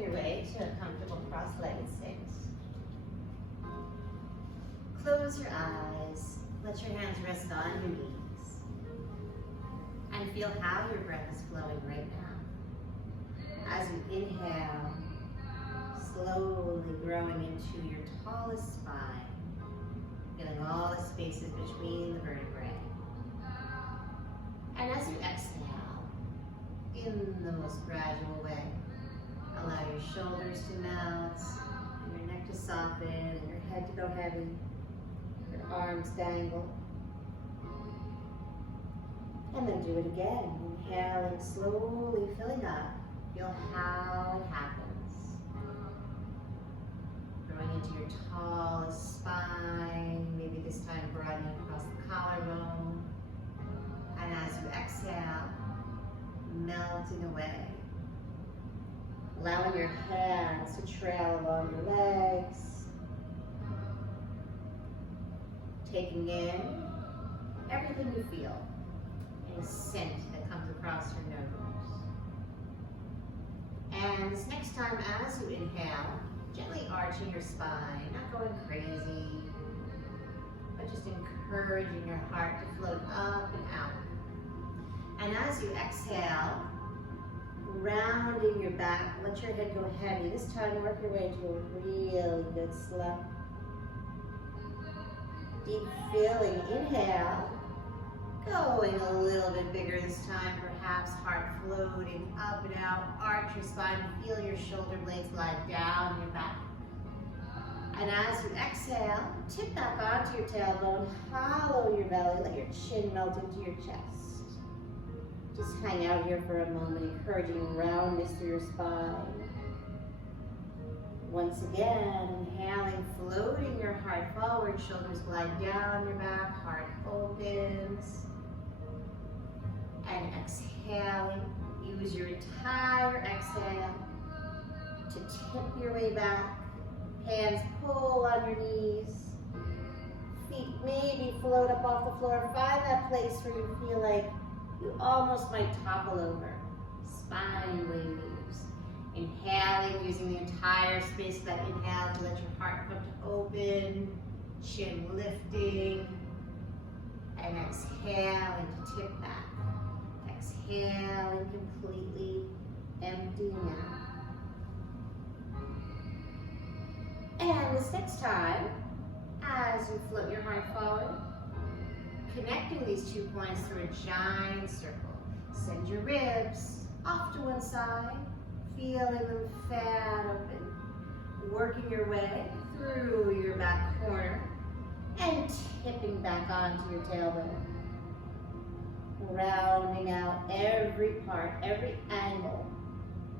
Working your way to a comfortable cross-legged sit. Close your eyes. Let your hands rest on your knees. And feel how your breath is flowing right now. As you inhale, slowly growing into your tallest spine, getting all the spaces between the vertebrae. And as you exhale, in the most gradual way, allow your shoulders to melt, and your neck to soften, and your head to go heavy, your arms dangle. And then do it again, inhaling, slowly filling up. Feel how it happens. Growing into your tallest spine, maybe this time broadening across the collarbone. And as you exhale, melting away. Allowing your hands to trail along your legs. Taking in everything you feel. And the scent that comes across your nose. And this next time, as you inhale, gently arching your spine, not going crazy, but just encouraging your heart to float up and out. And as you exhale, rounding your back, let your head go heavy. This time, work your way to a really good slump. Deep filling, inhale. Going a little bit bigger this time, perhaps heart floating up and out. Arch your spine, feel your shoulder blades glide down your back. And as you exhale, tip back onto your tailbone, hollow your belly, let your chin melt into your chest. Just hang out here for a moment, encouraging roundness through your spine. Once again, inhaling, floating your heart forward, shoulders glide down your back, heart opens. And exhaling, use your entire exhale to tip your way back. Hands pull on your knees. Feet maybe float up off the floor. Find that place where you feel like you almost might topple over. Spine waves. Inhaling, using the entire space of that inhale to let your heart come to open. Chin lifting. And exhaling to tip back. Exhaling, completely emptying out. And this next time, as you float your heart forward, connecting these 2 points through a giant circle. Send your ribs off to one side, feeling them fan open, working your way through your back corner, and tipping back onto your tailbone. Rounding out every part, every angle.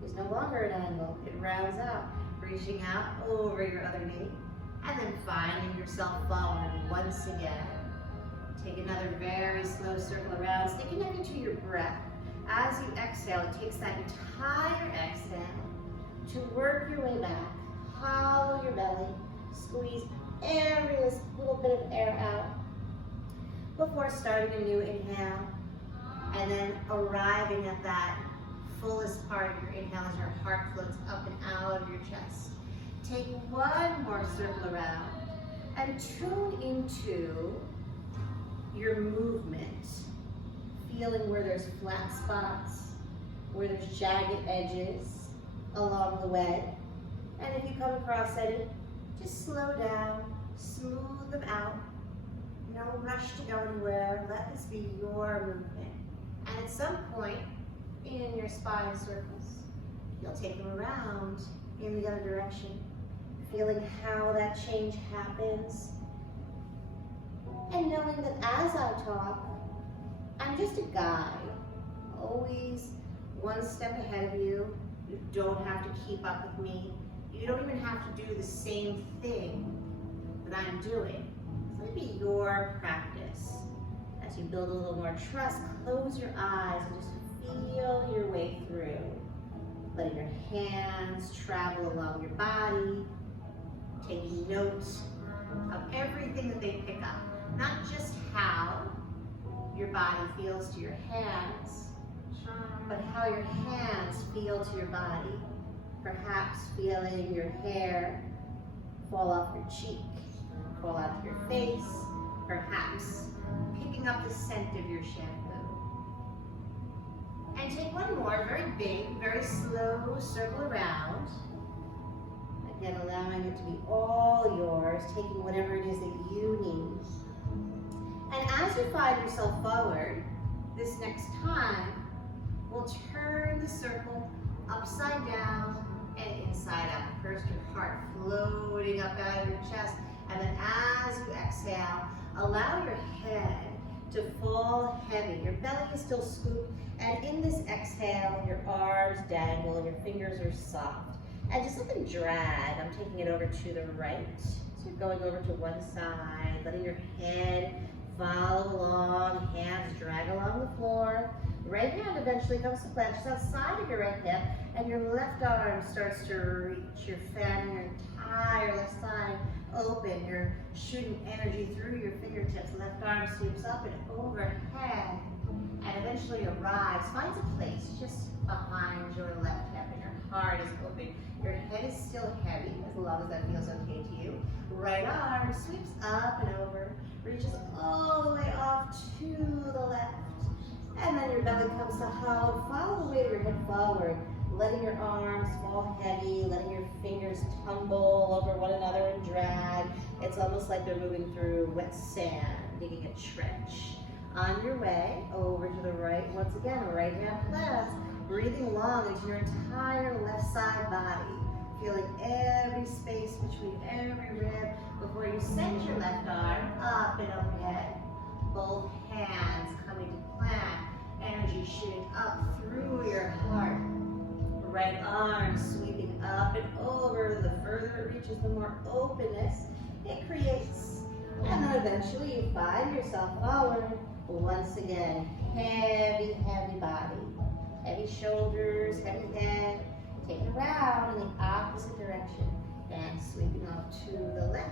Is no longer an angle, it rounds out. Reaching out over your other knee, and then finding yourself forward once again. Take another very slow circle around. Stay connected to your breath. As you exhale, it takes that entire exhale to work your way back. Hollow your belly. Squeeze every little bit of air out before starting a new inhale. And then arriving at that fullest part of your inhale as your heart floats up and out of your chest. Take one more circle around and tune into your movement. Feeling where there's flat spots, where there's jagged edges along the way. And if you come across any, just slow down, smooth them out. No rush to go anywhere. Let this be your movement. And at some point in your spine circles, you'll take them around in the other direction, feeling how that change happens. And knowing that as I talk, I'm just a guide, always one step ahead of you. You don't have to keep up with me. You don't even have to do the same thing that I'm doing. It's going to be your practice. As you build a little more trust, close your eyes and just feel your way through. Letting your hands travel along your body, taking notes of everything that they pick up. Not just how your body feels to your hands, but how your hands feel to your body. Perhaps feeling your hair fall off your cheek, fall out of your face, perhaps picking up the scent of your shampoo. And take one more, very big, very slow circle around. Again, allowing it to be all yours, taking whatever it is that you need. And as you find yourself forward, this next time, we'll turn the circle upside down and inside out. First, your heart floating up out of your chest, and then as you exhale, allow your head to fall heavy. Your belly is still scooped, and in this exhale, your arms dangle, your fingers are soft. And just let them drag. I'm taking it over to the right. So you're going over to one side, letting your head follow along, hands drag along the floor. Right hand eventually comes to plank just outside of your right hip, and your left arm starts to reach. You're fanning your entire left side open. You're shooting energy through your fingertips. Left arm sweeps up and overhead, and eventually arrives, finds a place just behind your left hip, and your heart is open. Your head is still heavy, as long as that feels okay to you. Right arm sweeps up and over, reaches all the way off to the left. And then your belly comes to hug. Follow the weight of your head forward, letting your arms fall heavy, letting your fingers tumble over one another and drag. It's almost like they're moving through wet sand, digging a trench. On your way, over to the right, once again, right hand plants, breathing long into your entire left side body, feeling every space between every rib before you send your left arm up and overhead. Both hands coming to plank, energy shooting up through your heart. Right arm sweeping up and over. The further it reaches, the more openness it creates. And then eventually you find yourself forward. Once again, heavy, heavy body. Heavy shoulders, heavy head. Take it around in the opposite direction. And sweeping off to the left.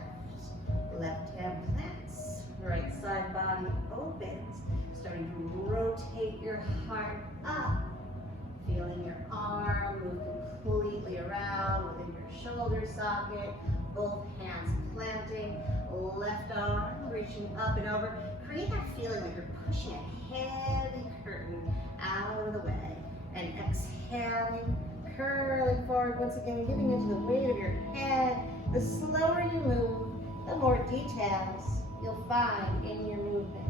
Left hand plants. Right side body opens. Starting to rotate your heart up. Feeling your arm move completely around within your shoulder socket. Both hands planting. Left arm reaching up and over. Create that feeling like you're pushing a heavy curtain out of the way. And exhaling, curling forward once again, giving into the weight of your head. The slower you move, the more details you'll find in your movement.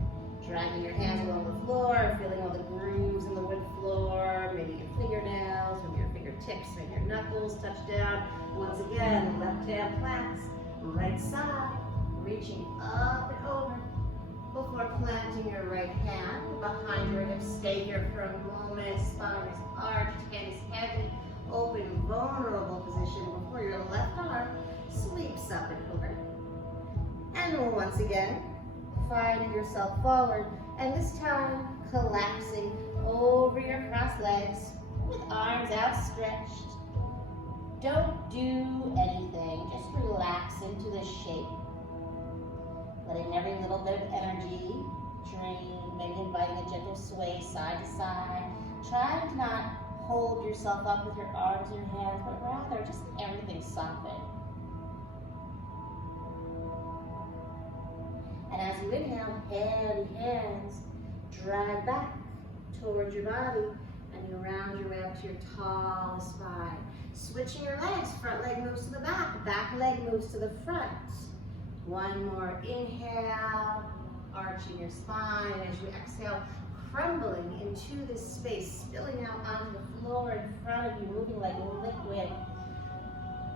Dragging your hands along the floor, feeling all the grooves in the wood floor, maybe your fingernails, maybe your fingertips, maybe your knuckles touch down. Once again, left hand plants, right side, reaching up and over. Before planting your right hand behind your hips, stay here for a moment. Spine is arched, head is heavy, open, vulnerable position before your left arm sweeps up and over. And once again, finding yourself forward, and this time collapsing over your crossed legs with arms outstretched. Don't do anything, just relax into this shape. Letting every little bit of energy drain, maybe inviting a gentle sway side to side. Try to not hold yourself up with your arms or your hands, but rather just let everything soften. And as you inhale, heavy hands drag back towards your body, and you round your way up to your tall spine. Switching your legs, front leg moves to the back leg moves to the front. One more inhale, arching your spine as you exhale, crumbling into this space, spilling out onto the floor in front of you, moving like liquid.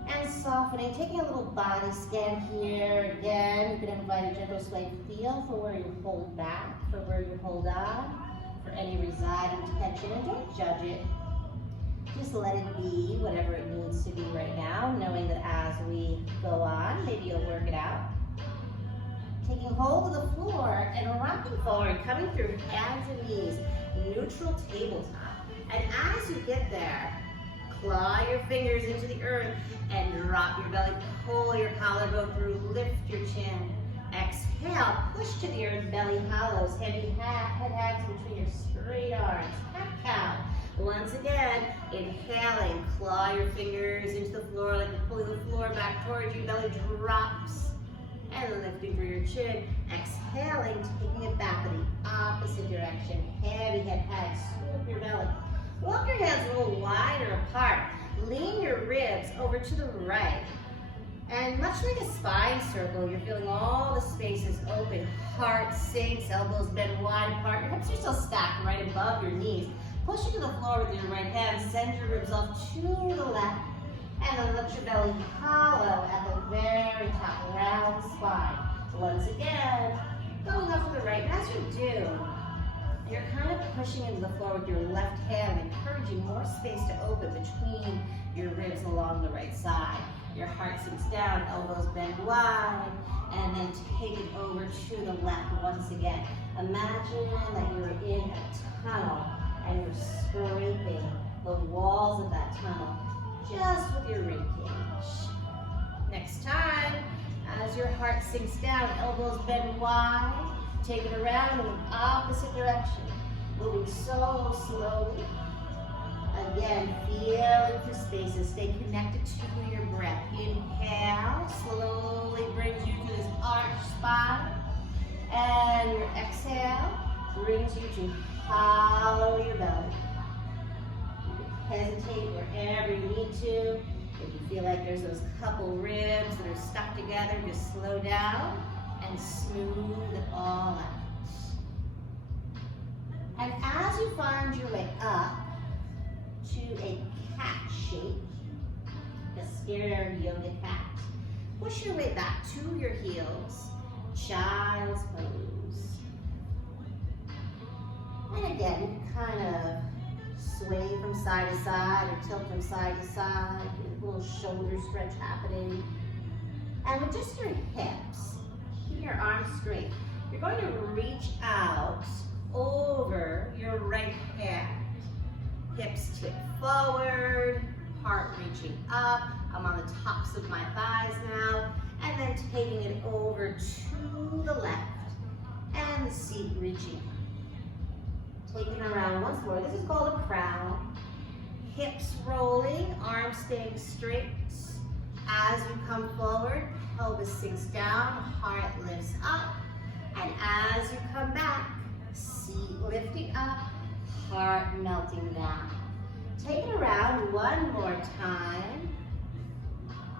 And softening, taking a little body scan here. Again, you can invite a gentle sway. Feel for where you hold back, for where you hold on, for any residing tension, and don't judge it. Just let it be whatever it needs to be right now, knowing that as we go on, maybe you'll work it out. Taking hold of the floor and rocking forward, coming through hands and knees, neutral tabletop. And as you get there, claw your fingers into the earth and drop your belly, pull your collarbone through, lift your chin. Exhale, push to the earth, belly hollows, head hangs between your straight arms, cat cow. Once again, inhaling, claw your fingers into the floor like you're pulling the floor back towards you, belly drops, and lifting through your chin. Exhaling, taking it back in the opposite direction. Heavy head high, swoop your belly. Walk your hands a little wider apart. Lean your ribs over to the right. And much like a spine circle, you're feeling all the spaces open. Heart sinks, elbows bend wide apart. Your hips are still stacked right above your knees. Push into the floor with your right hand. Send your ribs off to the left. And then let your belly hollow at the very top. Round spine. Once again, going up to the right. And as you do, you're kind of pushing into the floor with your left hand, encouraging more space to open between your ribs along the right side. Your heart sinks down, elbows bend wide, and then take it over to the left once again. Imagine that you're in a tunnel and you're scraping the walls of that tunnel just with your ribcage. Next time, as your heart sinks down, elbows bend wide, take it around in the opposite direction, moving so slowly. Again, feeling through spaces. Stay connected to your breath. Inhale, slowly brings you to this arch spine. And your exhale brings you to hollow your belly. You can hesitate wherever you need to. If you feel like there's those couple ribs that are stuck together, just slow down and smooth it all out. And as you find your way up to a cat shape, a scared yoga cat, push your way back to your heels, child's pose. And again, you can kind of sway from side to side or tilt from side to side, a little shoulder stretch happening. And with just your hips, keep your arms straight. You're going to reach out over your right hand. Hips tip forward, heart reaching up. I'm on the tops of my thighs now. And then taking it over to the left. And the seat reaching up. Taking it around once more. This is called a crown. Hips rolling, arms staying straight. As you come forward, pelvis sinks down, heart lifts up. And as you come back, seat lifting up, heart melting down. Take it around one more time.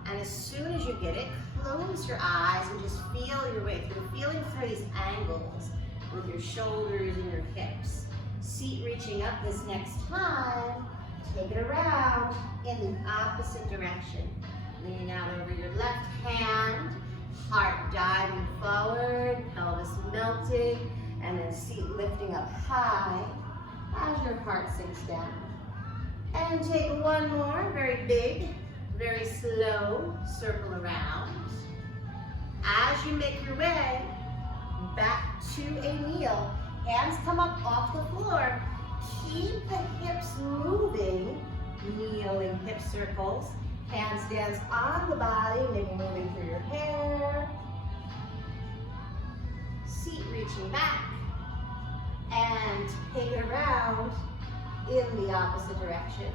And as soon as you get it, close your eyes and just feel your way through, feeling through these angles with your shoulders and your hips. Seat reaching up this next time. Take it around in the opposite direction. Leaning out over your left hand, heart diving forward, pelvis melting, and then seat lifting up high as your heart sinks down. And take one more, very big, very slow circle around. As you make your way back to a kneel, hands come up off the floor. Keep the hips moving, kneeling hip circles. Handstands on the body, maybe moving through your hair. Seat reaching back. And take it around in the opposite direction.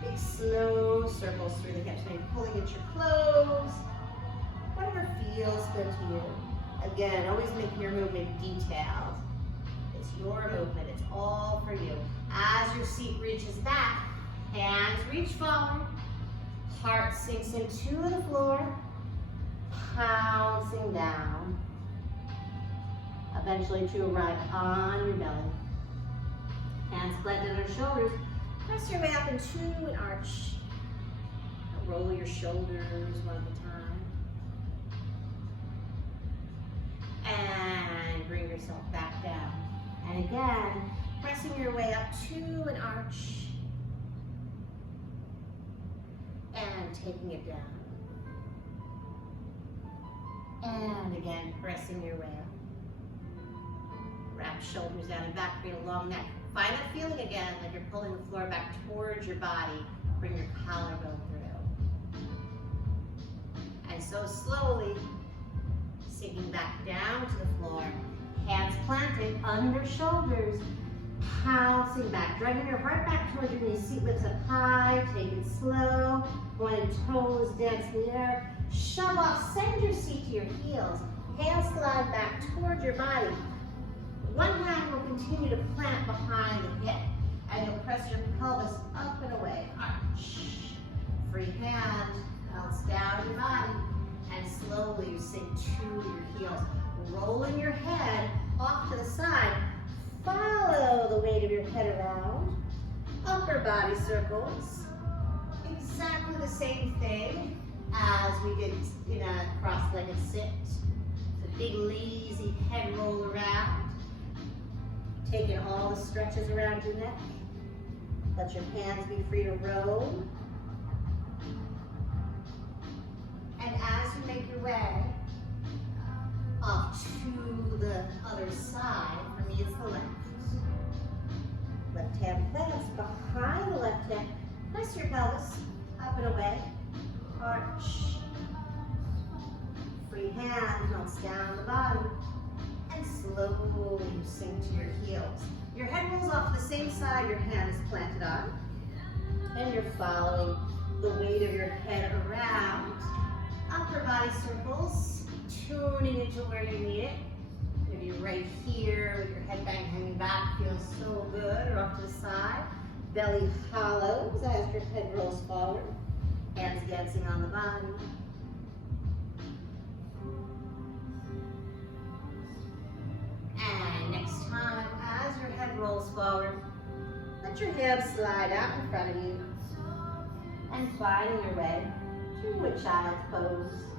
Big slow circles through the hips. Maybe pulling at your clothes. Whatever feels good to you. Again, always making your movement detailed. It's your movement. It's all for you. As your seat reaches back, hands reach forward. Heart sinks into the floor, pouncing down, eventually to arrive on your belly. Hands planted on your shoulders. Press your way up into an arch. Roll your shoulders one at a time. And bring yourself back down. And again, pressing your way up to an arch. And taking it down. And again, pressing your way up. Wrap shoulders down and back, create a long neck. Find that feeling again, like you're pulling the floor back towards your body. Bring your collarbone through. And so slowly, sinking back down to the floor. Hands planted under shoulders. pouncing back, driving your heart back towards your knees. Seat lifts up high, take it slow. One toes dance in the air. Shove off, send your seat to your heels. Hands slide back towards your body. One hand will continue to plant behind the hip, and you'll press your pelvis up and away. Arch. Free hand, bounce down your body, and slowly you sink to your heels. Rolling your head off to the side. Follow the weight of your head around. Upper body circles. Exactly the same thing as we did in a cross-legged sit. It's a big lazy head roll around. Taking all the stretches around your neck. Let your hands be free to roll. And as you make your way off to the other side, for me it's the left. Left hand plants behind the left hip. Press your pelvis up and away. Arch. Free hand comes down the body. And slowly you sink to your heels. Your head rolls off to the same side your hand is planted on. And you're following the weight of your head around. Upper body circles, tuning into where you need it. Maybe right here with your head bang hanging back feels so good, or off to the side. Belly hollows as your head rolls forward. Hands dancing on the body. And next time, as your head rolls forward, let your hands slide out in front of you and finding your way to a child's pose.